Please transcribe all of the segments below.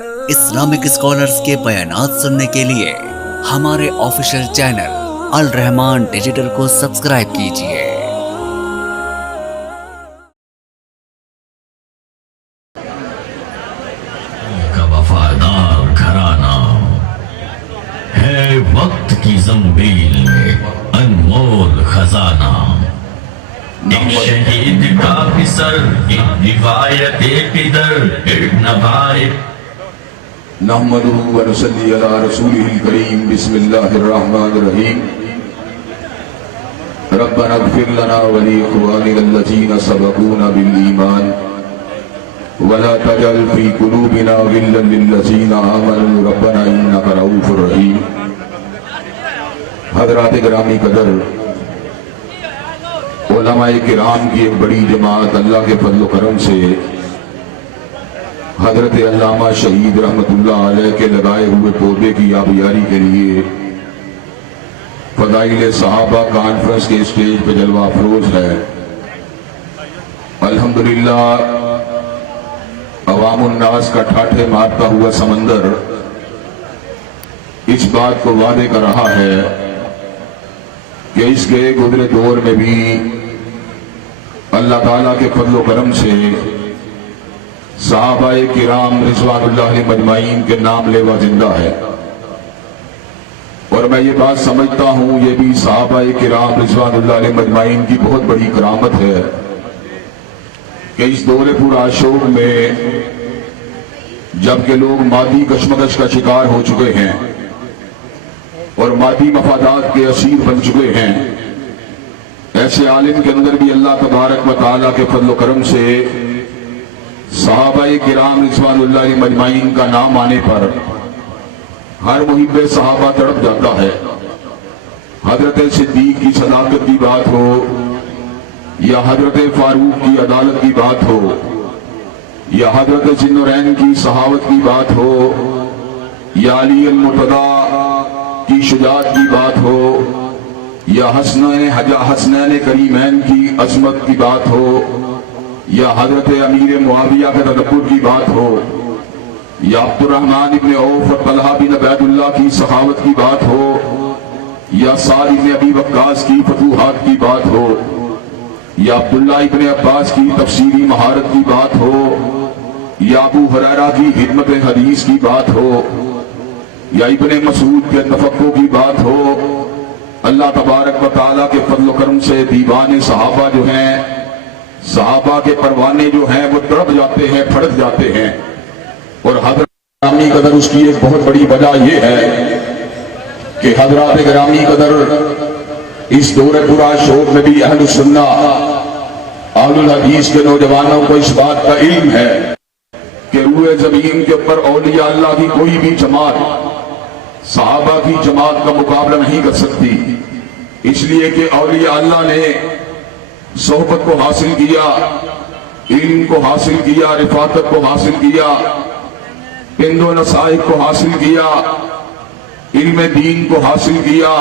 Islamic scholars کے بیانات سننے کے لیے ہمارے آفیشیل چینل الرحمان ڈیجیٹل کو سبسکرائب کیجیے۔ کا وفادار گھرانہ ہے وقت کی زنبیل میں انمول خزانہ، ایک شہید کا بھی سر، ایک روایت پدر، ایک نوائب۔ نحمده ونصلي على رسوله الكريم بسم الله الرحمن الرحيم ربنا اغفر لنا ولإخواننا الذين سبقونا بالإيمان ولا تجعل في قلوبنا غلا للذين آمنوا ربنا إنك رؤوف رحيم۔ حضرات گرامی قدر، علماء کرام کی ایک بڑی جماعت اللہ کے فضل و کرم سے حضرت علامہ شہید رحمت اللہ علیہ کے لگائے ہوئے پودے کی آبیاری کے لیے فضائل صحابہ کانفرنس کے اسٹیج پہ جلوہ افروز ہے۔ الحمدللہ عوام الناس کا ٹھاٹھے مارتا ہوا سمندر اس بات کو وعدے کر رہا ہے کہ اس گئے گزرے دور میں بھی اللہ تعالیٰ کے فضل و کرم سے صحابہ کرام رضوان اللہ علیہ مجمعین کے نام لیوا زندہ ہے، اور میں یہ بات سمجھتا ہوں یہ بھی صحابہ کرام رضوان اللہ علیہ مجمعین کی بہت بڑی کرامت ہے کہ اس دور پورا شوق میں جبکہ لوگ مادی کشمکش کا شکار ہو چکے ہیں اور مادی مفادات کے اسیر بن چکے ہیں، ایسے عالم کے اندر بھی اللہ تبارک و تعالیٰ کے فضل و کرم سے صحابہ کرام رضوان اللہ علیہ مجمعین کا نام آنے پر ہر محب صحابہ تڑپ جاتا ہے۔ حضرت صدیق کی صداقت کی بات ہو یا حضرت فاروق کی عدالت کی بات ہو یا حضرت ذی النورین کی صحاوت کی بات ہو یا علی المرتضیٰ کی شجاعت کی بات ہو یا حسنین کریمین کی عظمت کی بات ہو یا حضرت امیر معاویہ کے تدبر کی بات ہو یا عبد الرحمن ابن عوف اور طلحہ بن عبید اللہ کی سخاوت کی بات ہو یا سعد ابن ابی وقاص کی فتوحات کی بات ہو یا عبداللہ ابن عباس کی تفسیری مہارت کی بات ہو یا ابو ہریرہ کی خدمت حدیث کی بات ہو یا ابن مسعود کے تفقہ کی بات ہو، اللہ تبارک و تعالیٰ کے فضل و کرم سے دیوان صحابہ جو ہیں، صحابہ کے پروانے جو ہیں وہ تڑپ جاتے ہیں، پھڑک جاتے ہیں، اور حضرت گرامی قدر اس کی ایک بہت بڑی وجہ یہ ہے کہ حضرات گرامی قدر اس دور پورا شوق میں بھی اہل سنہ اہل الحدیث کے نوجوانوں کو اس بات کا علم ہے کہ روئے زمین کے اوپر اولیاء اللہ کی کوئی بھی جماعت صحابہ کی جماعت کا مقابلہ نہیں کر سکتی، اس لیے کہ اولیاء اللہ نے صحبت کو حاصل کیا، علم کو حاصل کیا، رفاقت کو حاصل کیا، پند و نصائح کو حاصل کیا، علم دین کو حاصل کیا،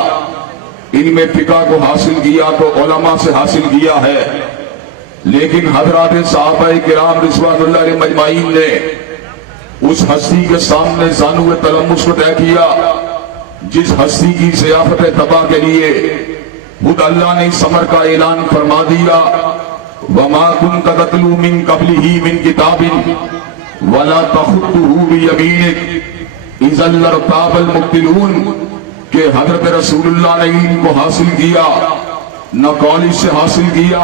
علم فقہ کو حاصل کیا تو علماء سے حاصل کیا ہے، لیکن حضرات صحابہ کرام رضوان اللہ علیہ مجمعین نے اس ہستی کے سامنے زانو تلمس کو طے کیا جس ہستی کی ضیافت تباہ کے لیے خود اللہ نے سمر کا اعلان فرما دیا، وَمَا كُنْتَ تَتْلُو مِن قَبْلِهِ مِن كِتَابٍ وَلَا تَخُطُّهُ بِيَمِينِكَ إِذًا لَارْتَابَ الْمُبْطِلُونَ کہ حضرت رسول اللہ نے علم کو حاصل کیا، نہ کالج سے حاصل کیا،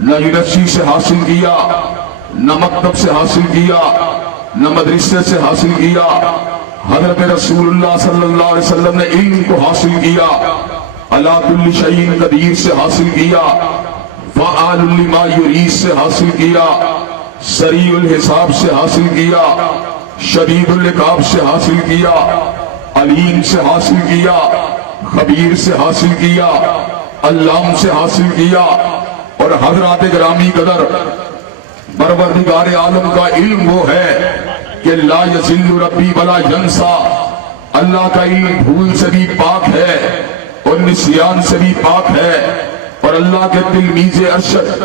نہ یونیورسٹی سے حاصل کیا، نہ مکتب سے حاصل کیا، نہ مدرسے سے حاصل کیا، حضرت رسول اللہ صلی اللہ علیہ وسلم نے علم کو حاصل کیا، عَلَىٰ كُلِّ شَيْءٍ قدیر سے حاصل کیا، فَعَالٌ لِمَا يُرِيدُ سے حاصل کیا، سریع الحساب سے حاصل کیا، شدید العقاب سے حاصل کیا، علیم سے حاصل کیا، خبیر سے حاصل کیا، علام سے حاصل کیا، اور حضرات گرامی قدر پروردگار عالم کا علم وہ ہے کہ لا یضل ربی ولا ینسا، اللہ کا علم بھول سے بھی پاک ہے اور نسیان سے بھی پاک ہے، اور اللہ کے تلمیذ ارشد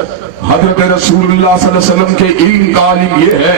حضرت رسول اللہ صلی اللہ علیہ وسلم کے علم کا عالم یہ ہے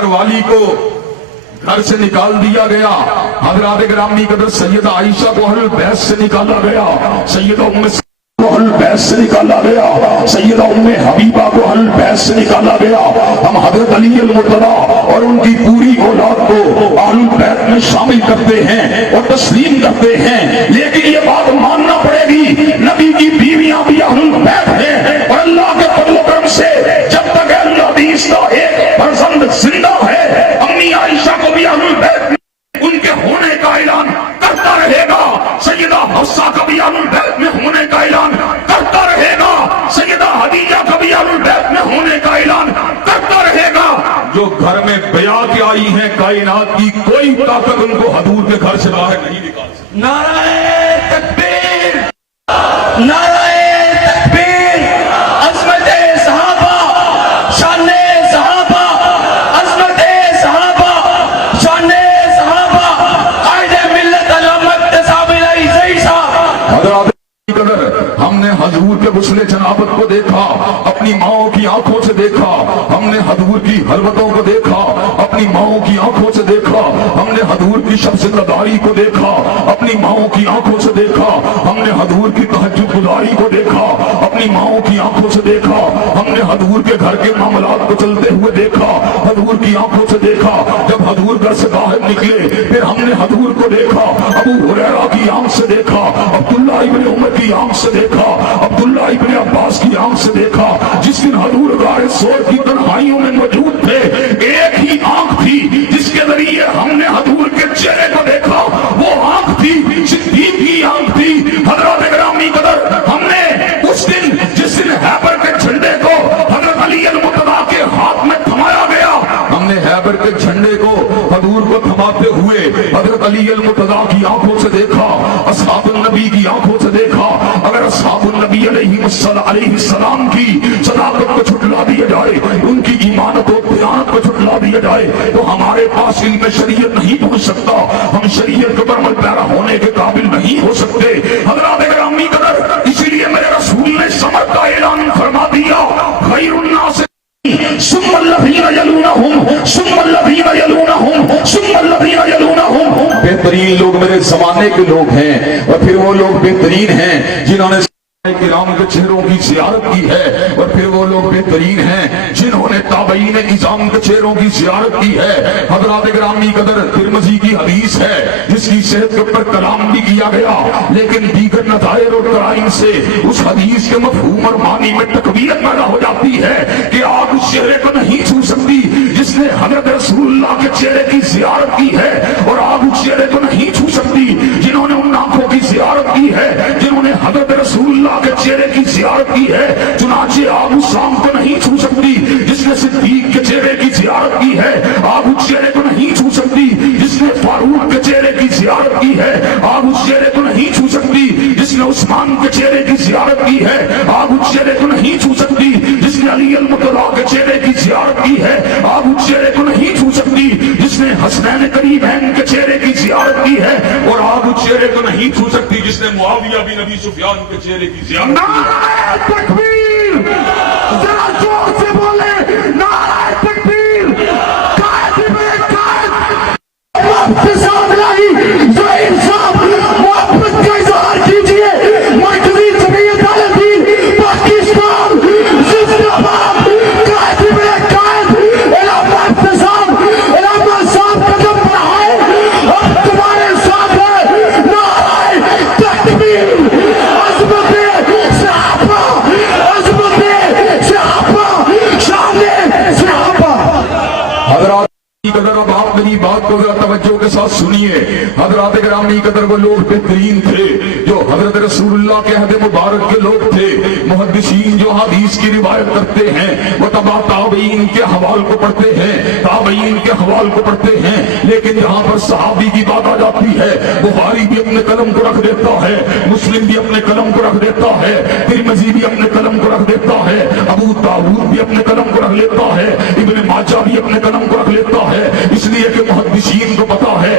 گھر والی کو گھر سے نکال دیا گیا. حضرات گرامی قدر سیدہ عائشہ کو اہل بیت سے نکالا گیا, سیدہ ام کو اہل بیت سے نکالا گیا, سیدہ ام حبیبہ کو اہل بیت سے نکالا گیا. ہم حضرت علی المرتضیٰ اور ان کی پوری اولاد کو اہل بیت میں شامل کرتے ہیں اور تسلیم کرتے ہیں, لیکن یہ بات ماننا پڑے گی نبی کی بیویاں بھی اہل بیت ہیں, اور اللہ کے فضل و کرم سے جب تک اہل حدیث کا ایک فرزند زندہ ہے, امی عائشہ کو بھی اہل بیت ان کے ہونے کا اعلان کرتا رہے گا. سیدہ حفصہ کا بھی اہل بیت میں ہونے کا اعلان کرتا رہے گا. سیدہ خدیجہ کا بھی اہل بیت میں ہونے کا اعلان کرتا رہے گا. جو گھر میں بیعت آئی ہیں کائنات کی کوئی طاقت ان کو حضور کے گھر سے باہر نہیں نکال سکتی. نعرہ تکبیر, نعرہ تکبیر, عظمت صحابہ, شان صحابہ, عظمت صحابہ, شان صحابہ, قائد ملت علامت تصاب العزیز صاحب. حضرات ہم نے حضور کے غسل جنابت کو دیکھا, اپنی ماؤں کی آنکھوں سے دیکھا. ہم نے حضور کی حلوتوں کو دیکھا, اپنی ماؤں کی آنکھوں سے دیکھا. ہم نے حضور کی شب زدگاری کو دیکھا, اپنی ماؤں کی آنکھوں سے دیکھا. ہم نے حضور کی تہجد گزاری کو دیکھا, اپنی ماؤں کی آنکھوں سے دیکھا. ہم نے حضور کے گھر کے معاملات کو چلتے ہوئے دیکھا, حضور کی آنکھوں سے دیکھا. جب حضور گھر سے باہر نکلے پھر ہم نے حضور کو دیکھا, ابو ہریرہ کی آنکھ سے دیکھا, عبداللہ ابن عمر کی آنکھ سے دیکھا, عبداللہ ابن عباس کی آنکھ سے دیکھا. جس دن حضور غار ثور کی تنہائیوں میں موجود تھے, ایک ہی آنکھ تھی جس کے ذریعے ہم نے حضور کے چہرے کو دیکھا, وہ آنکھ تھی صدیق کی آنکھ تھی. حضرات گرامی قدر ہم نے اس دن جس دن خیبر کے جھنڈے کو حضرت علی المرتضیٰ کے ہاتھ میں تھمایا گیا, ہم نے خیبر کے جھنڈے کو حضور کو تھماتے ہوئے حضرت علی المرتضیٰ کی آنکھوں سے دیکھا, اصحاب النبی کی آنکھوں سے دیکھا. اگر اصحاب النبی علیہ السلام کی صداقت کو چھٹلا دیا جائے, ان کی ایمانت و دیانت کو چھٹلا دیا جائے, تو ہمارے پاس علم شریعت نہیں پہنچ سکتا, ہم شریعت کے برمل پیرا ہونے کے قابل نہیں ہو سکتے. حضرات گرامی قدر اسی لیے میرے رسول نے سمر کا اعلان فرما دیا, خیر الناس ثم الذین یلونہم ثم الذین یلونہم ثم الذین یلونہم. بہترین لوگ میرے زمانے کے لوگ ہیں, اور پھر وہ لوگ بہترین ہیں جنہوں نے کرام کے چہروں کی زیارت کی ہے, اور پھر وہ لوگ بہترین ہیں جنہوں نے تابعین نظام کے چہروں کی زیارت کی ہے. حضرات گرامی قدر ترمذی کی حدیث ہے جس کی صحت کے اوپر کلام بھی کیا گیا, لیکن دیگر نظائر اور قرائن سے اس حدیث کے مفہوم اور معنی میں تقویت پیدا ہو جاتی ہے کہ آپ اس چہرے کو نہیں چھو سکتی جس نے حضرت رسول اللہ کے چہرے کی زیارت کی ہے, اور آپ اس چہرے کو نہیں چھو سکتی جنہوں نے ان آنکھوں کی زیارت کی ہے جنہوں نے حضرت رسول اللہ کے چہرے کی زیارت کی ہے. چنانچہ آپ اس شام کو نہیں چھو سکتی جس نے صدیق کے چہرے کی زیارت کی ہے, آپ اس چہرے کو نہیں چھو سکتی جس نے فاروق کے چہرے کی زیارت کی ہے, آپ اس چہرے کو نہیں چھو سکتی جس نے عثمان کے چہرے کی زیارت کی ہے, آپ اس چہرے کو نہیں چھو سکتی جس نے علی المرتضیٰ کے چہرے کی زیارت کی ہے, آپ اس چہرے کو نہیں چھو سکتی جس نے حسنین کریمین کے چہرے کی زیارت کی ہے, اور آپ اس چہرے کو نہیں چھو سکتی جس نے معاویہ بن ابی سفیان کے چہرے کی زیارت. نعرہ تکبیر, ذرا زور سے بولے نعرہ تکبیر. قائد میں قائد احتساب الہی ظاہر صاحب محبت کا اظہار کیجئے. مرکزی جمعیت عالمین پاکستان زندہ باد. قائد میں قائد علامہ احتساب, علامہ صاحب قدم بڑھائے, اب تمہارے ساتھ ہے نعرہ تکبیر. عظمت صحابہ, عظمت صحابہ, شان صحابہ. حضرات قدر اب آپ میری بات کو ذرا توجہ کے ساتھ سنیے. حضرات گرامی قدر وہ لوگ بہترین تھے جو حضرت رسول اللہ کے عہد مبارک کے لوگ تھے. محدثین جو حدیث کی روایت کرتے ہیں وہ تبع تابعین کے حوال کو پڑھتے ہیں, تابعین کے حوال کو پڑھتے ہیں, لیکن جہاں پر صحابی کی بات آ جاتی ہے بخاری بھی اپنے قلم کو رکھ دیتا ہے, مسلم بھی اپنے قلم کو رکھ دیتا ہے, ترمذی بھی اپنے قلم کو رکھ دیتا ہے, ابو داؤد بھی اپنے قلم کو رکھ لیتا ہے, ابن ماجہ بھی اپنے قلم کو رکھ لیتا ہے. اس لیے کہ محدثین کو پتا ہے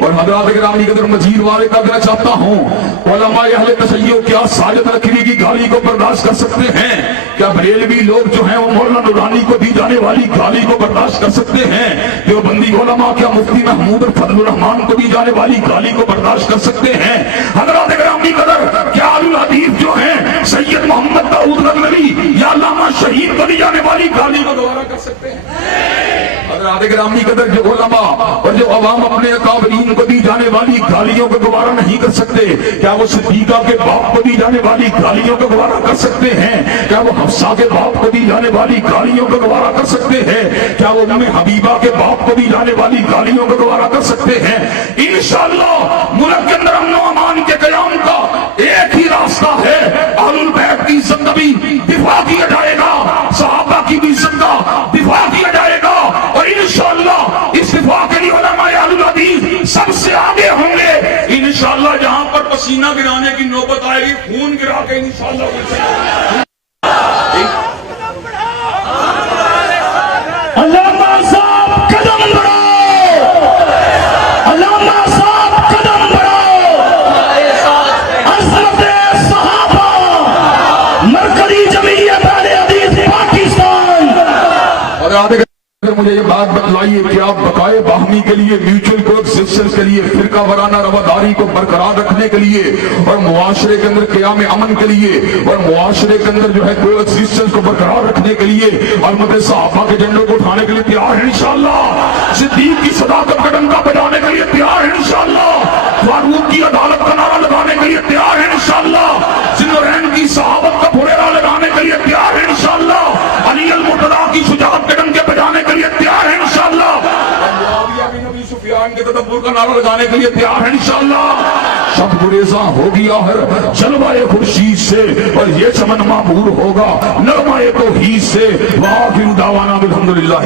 اور حضرات گرامی قدر مزید والے کا دینا چاہتا ہوں، علماء اہل تشیع کیا ساجد نقوی کی گالی کو برداشت کر سکتے ہیں؟ کیا بریلوی لوگ جو ہیں وہ مولانا نورانی کو دی جانے والی گالی کو برداشت کر سکتے ہیں؟ دیوبندی علماء کیا مفتی محمود اور فضل الرحمان کو دی جانے والی گالی کو برداشت کر سکتے ہیں؟ حضرات گرامی قدر کیا اہل حدیث جو ہیں سید محمد داؤد غزنوی یا علامہ شہید کو دی جانے والی گالی کو گوارا کر سکتے ہیں؟ حضرات گرامی قدر جو علماء اور جو عوام اپنے اکابرین کو دی جانے والی گالیوں کو گوارا نہیں کر سکتے، کیا وہ صدیقہ کے باپ کو دی جانے والی گالیوں کو گوارا کر سکتے ہیں؟ کیا وہ حفصہ کے باپ کو دی جانے والی گالیوں کو گوارا کر سکتے ہیں؟ کیا وہ ام حبیبہ کے باپ کو دی جانے والی گالیوں کو گوارا کر سکتے ہیں؟ انشاءاللہ ملک کے اندر امن و امان کے قیام کا ایک ہی راستہ ہے، اہل البیت کی عزت کا بھی دفاع کیا جائے گا، صحابہ کی بھی عزت کا دفاع کیا جائے گا، اور انشاءاللہ اس دفاع کے لیے علماء اہل الحدیث سب سے آگے ہوں گے۔ انشاءاللہ جہاں پر پسینہ گرانے کی نوبت آئے گی، خون گرا کے انشاءاللہ علامہ صاحب قدم بڑھاؤ، علامہ صاحب قدم بڑھاؤ، عظمت صحابہ، مرکزی جمعیت اہل حدیث پاکستان۔ اور آدھے مجھے یہ بات بتلائیے کہ آپ بقائے باہمی کے لیے، میوچل کو ایکسسٹنس کے لیے، فرقہ وارانہ رواداری کو برقرار رکھنے کے لیے، اور معاشرے کے اندر قیام امن کے لیے، اور معاشرے کے اندر جو ہے کو ایکسسٹنس کو برقرار رکھنے کے لیے علمت صحابہ کے جھنڈوں کو اٹھانے کے لیے تیار ہیں انشاءاللہ، صدیق کی صداقت کا ڈنکا بجانے کے لیے تیار ہیں انشاءاللہ، فاروق کی عدالت کا نعرہ لگانے کے لیے تیار ہیں انشاءاللہ، ذوالنورین کی صحابت کا پھریرا لگانے کے لیے تیار ہیں انشاءاللہ، علی المرتضیٰ کی شجاعت کے ڈنکے بجانے کے لیے تیار ہیں انشاءاللہ، معاویہ بن ابی سفیان کے تدبر کا نعرہ لگانے کے لیے تیار ہیں انشاءاللہ۔ شب گریزاں ہوگی آخر جلوہ خورشید سے، اور یہ چمن معمور ہوگا نغمہ توحید سے۔ وآخر دعوانا بالحمدللہ۔